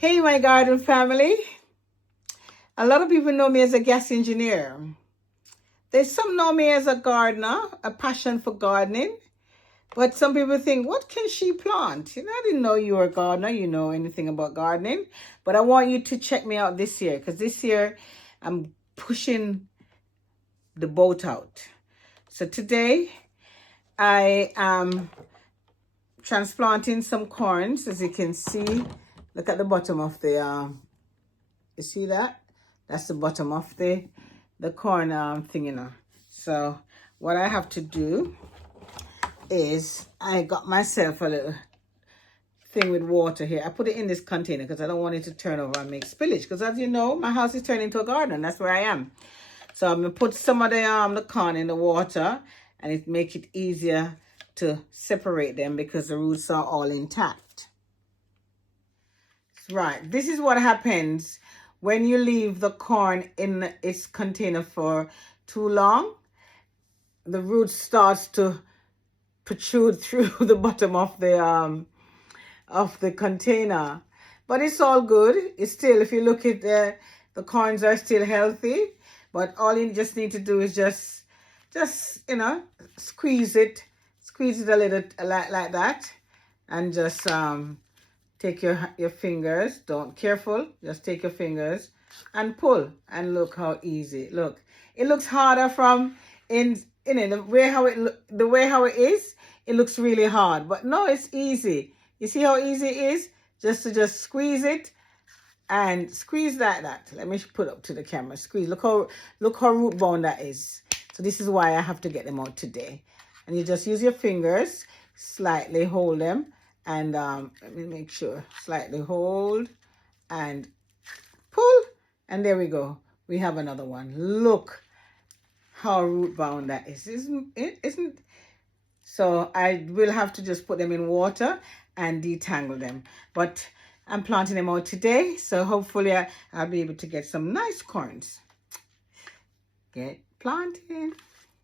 Hey, my garden family. A lot of people know me as a gas engineer. There's some know me as a gardener, a passion for gardening. But some people think, what can she plant? I didn't know you were a gardener. You know anything about gardening. But I want you to check me out this year, because this year I'm pushing the boat out. So today I am transplanting some corns. As you can see, look at the bottom of the you see that? That's the bottom of the corn thing. So what I have to do is I got myself a little thing with water here. I put it in this container because I don't want it to turn over and make spillage. Because as you know, my house is turning into a garden. That's where I am. So I'm gonna put some of the corn in the water, and it make it easier to separate them because the roots are all intact. Right. This is what happens when you leave the corn in its container for too long. The root starts to protrude through the bottom of the container, but it's all good. It's still, if you look at the corns are still healthy, but all you just need to do is just squeeze it a little like that, and just take your fingers, don't careful, just take your fingers and pull, and look how easy. Look, it looks harder from the way how it is. It looks really hard, but no, it's easy. You see how easy it is? Just squeeze it and squeeze that. Let me put up to the camera. Squeeze. Look how root bound that is. So this is why I have to get them out today. And you just use your fingers, slightly hold them, and let me make sure. Slightly hold and pull, and there we go. We have another one. Look how root bound that is. Isn't it? So I will have to just put them in water and detangle them. But I'm planting them out today, so hopefully I'll be able to get some nice corns. Get planting.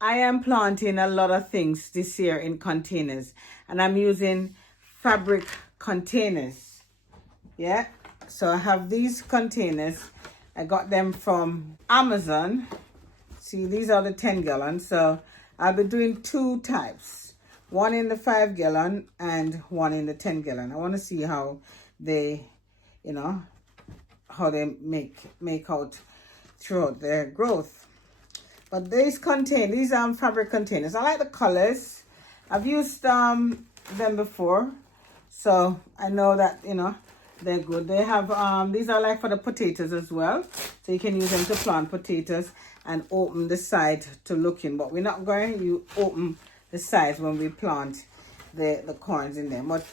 I am planting a lot of things this year in containers, and I'm using fabric containers. Yeah, so I have these containers. I got them from Amazon. See, these are the 10 gallons. So I'll be doing two types. One in the 5 gallon and one in the 10 gallon. I want to see how they, how they make out throughout their growth. But these fabric containers. I like the colors. I've used them before, so I know that they're good. They have these are like for the potatoes as well, so you can use them to plant potatoes and open the side to look in. But we're not going to open the sides when we plant the corns in them. But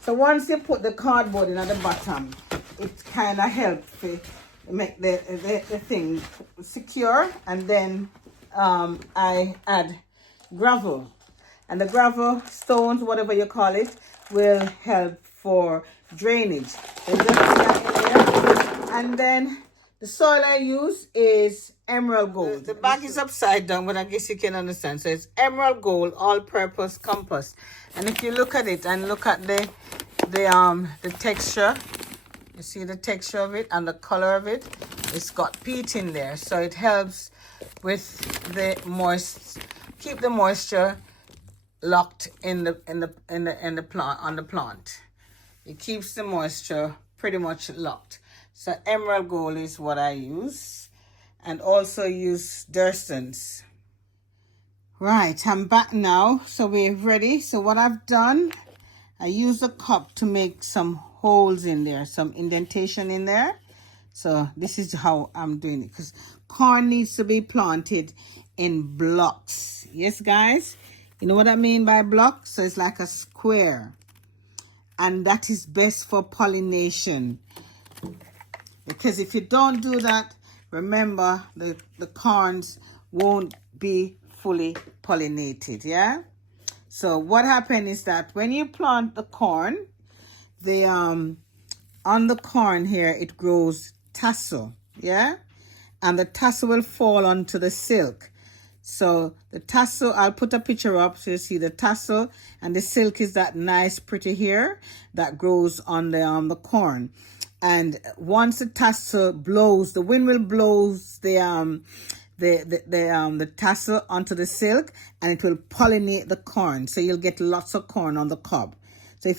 so once you put the cardboard in at the bottom, it kind of helps make the thing secure. And then I add gravel, and the gravel stones, whatever you call it, will help for drainage. So just put that in there. And then the soil I use is emerald gold. The bag is upside down, but I guess you can understand. So it's emerald gold all-purpose compost. And if you look at it and look at the texture, you see the texture of it and the color of it. It's got peat in there, so it helps with the keep the moisture locked in the plant. It keeps the moisture pretty much locked. So emerald gold is what I use, and also use Durstans. Right, I'm back now, so we're ready. So what I've done, I use a cup to make some holes in there, some indentation in there. So this is how I'm doing it, because corn needs to be planted in blocks. Yes, guys? You know what I mean by blocks? So it's like a square. And that is best for pollination. Because if you don't do that, remember the corns won't be fully pollinated, yeah? So what happened is that when you plant the corn, on the corn here, it grows tassel, yeah? And the tassel will fall onto the silk. So the tassel, I'll put a picture up so you see the tassel, and the silk is that nice pretty hair that grows on the corn. And once the tassel blows, the wind will blows the tassel onto the silk, and it will pollinate the corn, so you'll get lots of corn on the cob. So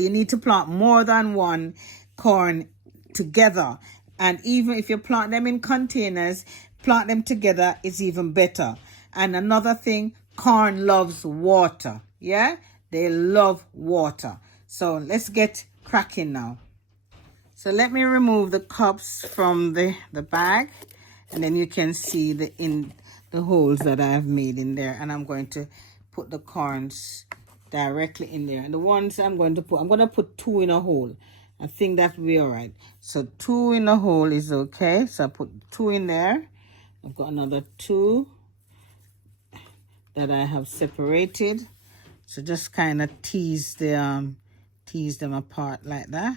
you need to plant more than one corn together, and even if you plant them in containers, plant them together is even better. And another thing, corn loves water. Yeah, they love water. So let's get cracking now. So let me remove the cobs from the bag, and then you can see the holes that I have made in there. And I'm going to put the corns directly in there. And the ones I'm going to put 2 in a hole. I think that will be all right. So 2 in a hole is okay. So I put 2 in there. I've got another 2 that I have separated. So just kind of tease them apart like that.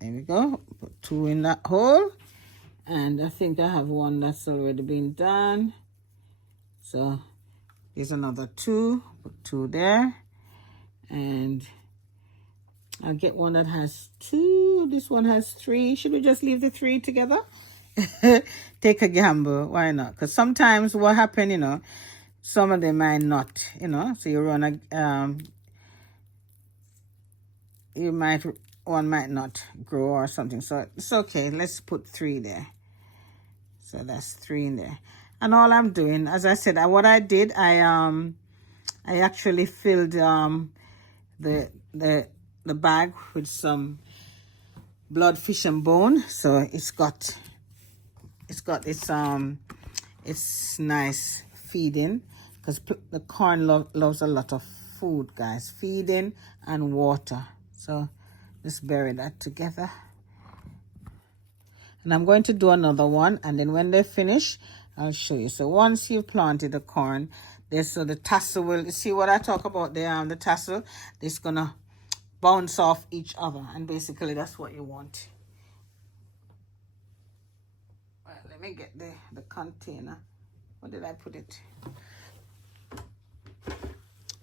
There we go. Put 2 in that hole. And I think I have one that's already been done. So here's another 2. Put 2 there. And I'll get one that has 2. This one has 3. Should we just leave the 3 together? Take a gamble. Why not? Because sometimes what happen, some of them might not, so you run one might not grow or something. So it's okay. Let's put 3 there. So that's 3 in there. And all I'm doing, as I said, what I did, I actually filled the bag with some blood fish and bone. So it's got it's nice feeding, because the corn loves a lot of food, guys, feeding and water. So let's bury that together. And I'm going to do another one, and then when they finish, I'll show you. So once you've planted the corn, so the tassel will, see what I talk about there, the tassel, it's gonna bounce off each other, and basically that's what you want. All right, let me get the container. Where did I put it?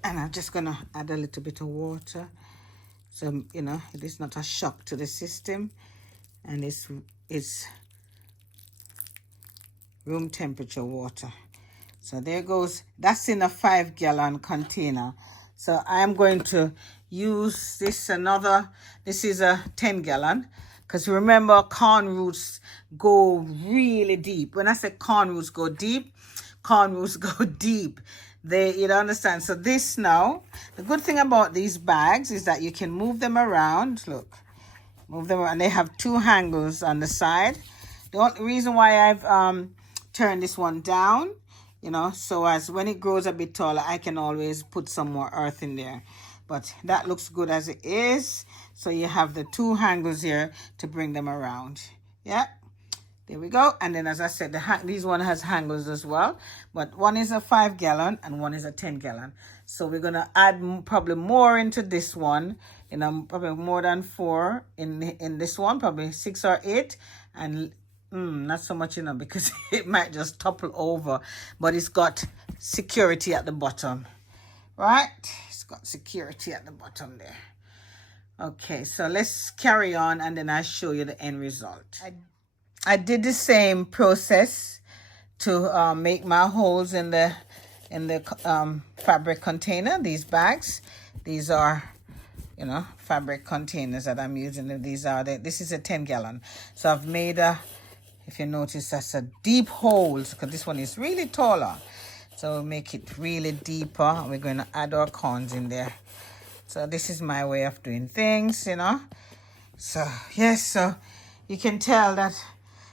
And I'm just gonna add a little bit of water, so it is not a shock to the system, and it's room temperature water. So there goes, that's in a 5-gallon container. So I'm going to use this is a 10-gallon, because remember, corn roots go really deep. When I say corn roots go deep, you don't understand. So this now, the good thing about these bags is that you can move them around. Look, move them around. They have 2 handles on the side. The only reason why I've turned this one down, so as when it grows a bit taller, I can always put some more earth in there. But that looks good as it is. So you have the 2 handles here to bring them around. Yeah, there we go. And then, as I said, these one has handles as well, but one is a 5-gallon and one is a 10-gallon. So we're gonna add probably more into this one. Probably more than 4 in this one, probably 6 or 8, and not so much, because it might just topple over. But it's got security at the bottom, right? It's got security at the bottom there. Okay, so let's carry on, and then I'll show you the end result. I did the same process to make my holes in the fabric container. These bags, these are fabric containers that I'm using. This is a 10-gallon. So I've made if you notice, that's a deep holes, because this one is really taller. So we'll make it really deeper, and we're going to add our corns in there. So this is my way of doing things, So yes, so you can tell that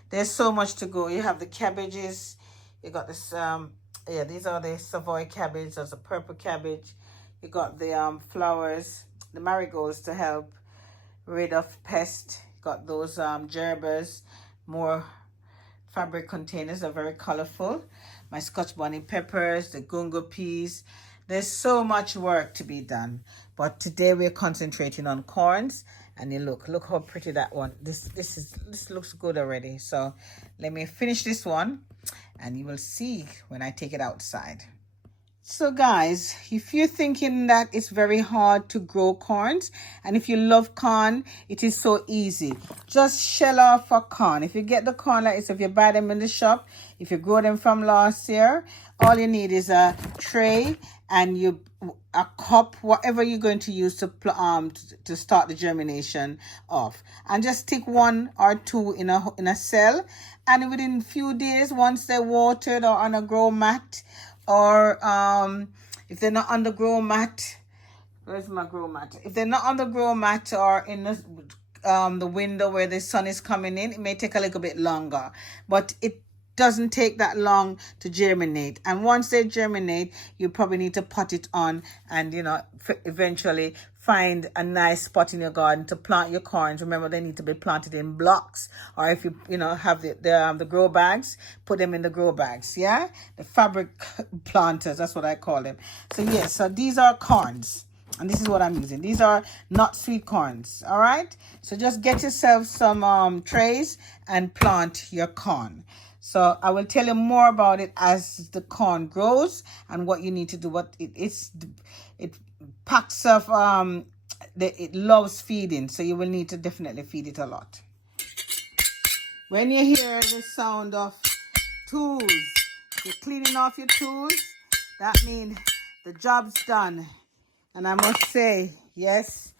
there's so much to go. You have the cabbages. You got this, these are the Savoy cabbage. There's a purple cabbage. You got the flowers, the marigolds, to help rid of pests. You got those gerbers, more fabric containers are very colorful. My Scotch bonnet peppers, the gungo peas, There's so much work to be done, but today we're concentrating on corns. And you look how pretty that one. This looks good already. So let me finish this one, and you will see when I take it outside. So guys, if you're thinking that it's very hard to grow corns, and if you love corn, it is so easy. Just shell off a corn. If you get the corn like this, if you buy them in the shop, if you grow them from last year, all you need is a tray and a cup, whatever you're going to use to start the germination off. And just stick 1 or 2 in a cell, and within a few days, once they're watered or on a grow mat, or if they're not on the grow mat, where's my grow mat? If they're not on the grow mat or in the window where the sun is coming in, it may take a little bit longer, but it doesn't take that long to germinate. And once they germinate, you probably need to pot it on and eventually find a nice spot in your garden to plant your corns. Remember, they need to be planted in blocks, or if you have the grow bags, put them in the grow bags. Yeah, the fabric planters, that's what I call them. So yes, so these are corns, and this is what I'm using. These are not sweet corns. All right, so just get yourself some trays and plant your corn. So I will tell you more about it as the corn grows and what you need to do. What it packs of it loves feeding, so you will need to definitely feed it a lot. When you hear the sound of tools, you're cleaning off your tools, that means the job's done. And I must say, yes,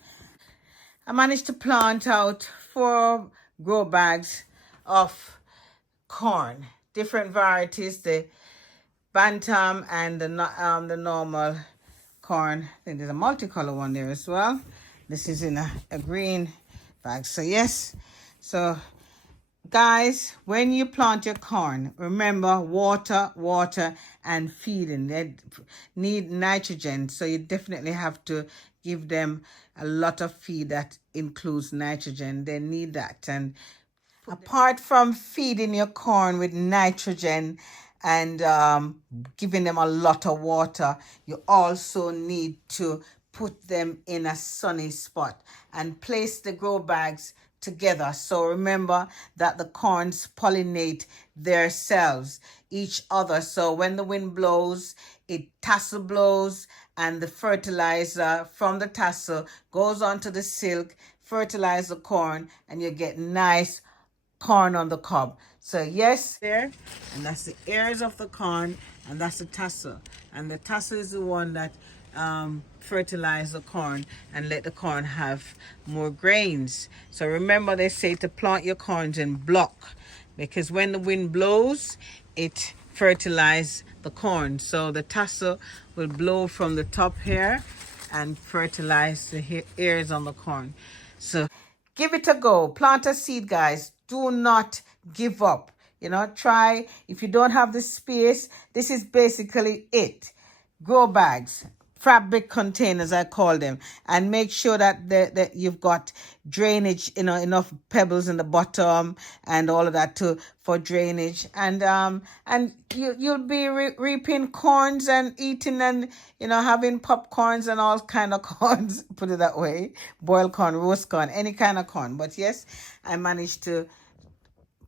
I managed to plant out 4 grow bags of corn, different varieties, the bantam and the normal corn. I think there's a multicolor one there as well. This is in a green bag. So yes, so guys, when you plant your corn, remember water and feeding. They need nitrogen, so you definitely have to give them a lot of feed that includes nitrogen. They need that. And apart from feeding your corn with nitrogen and giving them a lot of water, you also need to put them in a sunny spot and place the grow bags together. So remember that the corns pollinate themselves, each other. So when the wind blows, tassel blows, and the fertilizer from the tassel goes onto the silk, fertilize the corn, and you get nice corn on the cob. So yes, there, and that's the ears of the corn, and that's the tassel, and the tassel is the one that fertilize the corn and let the corn have more grains. So remember, they say to plant your corns in block, because when the wind blows, it fertilizes the corn. So the tassel will blow from the top here and fertilize the ears on the corn. So give it a go. Plant a seed, guys. Do not give up. Try. If you don't have the space, this is basically it. Grow bags, fabric containers, I call them, and make sure that you've got drainage, enough pebbles in the bottom and all of that for drainage. And you'll be reaping corns and eating and having popcorns and all kind of corns. Put it that way: boiled corn, roast corn, any kind of corn. But yes, I managed to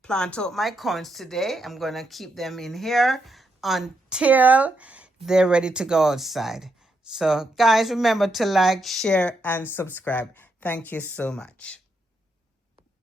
plant out my corns today. I'm gonna keep them in here until they're ready to go outside. So guys, remember to like, share, and subscribe. Thank you so much.